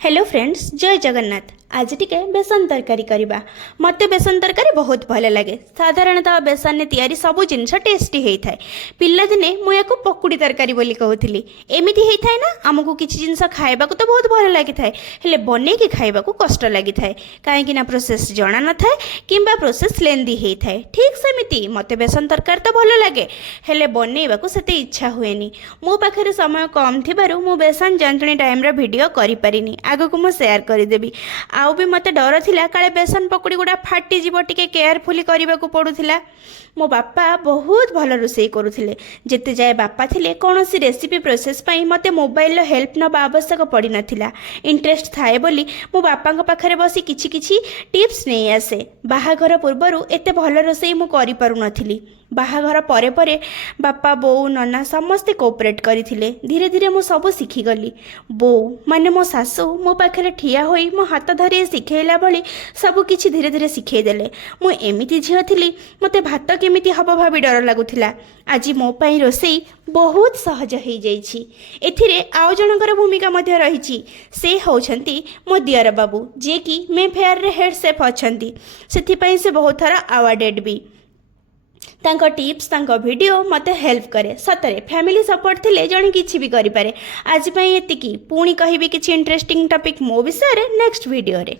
Hello friends, जय जगन्नाथ। आज टिके बेसन तरकारी करवा। मते बेसन तरकारी बहुत भल लगे। साधारणतः बेसन ने तैयारी सब जिनस टेस्टी होता है। पिला दिने मु याको पकुड़ी तरकारी बोली कहूली। एमिति होता है ना, आमको किसी जिनस खाइबा तो बहुत भल लगी थाए, हेले बने की खाइबा को कष्ट लगी थाए, कहीं ना प्रोसेस जना न थाए किंबा प्रोसेस लेंदी होता है। ठीक सेमिति मते बेसन तरकारी तो भल लगे, हेले बनइबा को सेते इच्छा हुएनी। मो पाखरे समय कम थिबारु मु बेसन जंतुणी टाइम रो वीडियो करि परिनी। आगको मु शेयर करदेवी। आउ भी मते डर थिला काले बेसन पकुड़ी गुड़ा फाटी जीव, टिके केयरफुली करने को पड़ूला। मो बापा बहुत भल रोसई करुथिले। जेते जाए बापा थिले कौनसी रेसिपी प्रोसेस पई मते मोबाइल रो हेल्प नबा आवश्यक पड़ी नथिला। इंटरेस्ट थाए बोली मो बापा पाखरे बसी किछि किछि टिप्स नहीं आसे। बाहाघर पूर्वरु एते भल रोसई मु करि पारु नथिली। बाहाघर परे परे बापा बोऊ नना समस्ते कोऑपरेट करथिले। धीरे धीरे मु सब शिखीगली। बोऊ माने मो सासू मो पाखरे ठिया होई मो हाथ धरी शिखेला भली सब किछि धीरे धीरे शिखेदेले। मु एमिति झियो थिली, मते भात केमिति हब भाबी डर लागुथिला। आज मो पई रोसई बहुत सहज हो जाइछि। एथिरे आउ जनकर भूमिका मध्य रहिछि। से होछंती मो दियर बाबू, जे कि मे फेयर रे हेड शेफ अछंती। सेथि पई से बहुत थरा अवार्डेड भी। तांको टिप्स तांको वीडियो मते हेल्प करे। सतरे फैमिली सपोर्ट थिले जणे किछि भी करि पारे। आज पई एतिकी। पुणी कहिबी किछि इंटरेस्टिंग टॉपिक मो विषय रे नेक्स्ट वीडियो रे।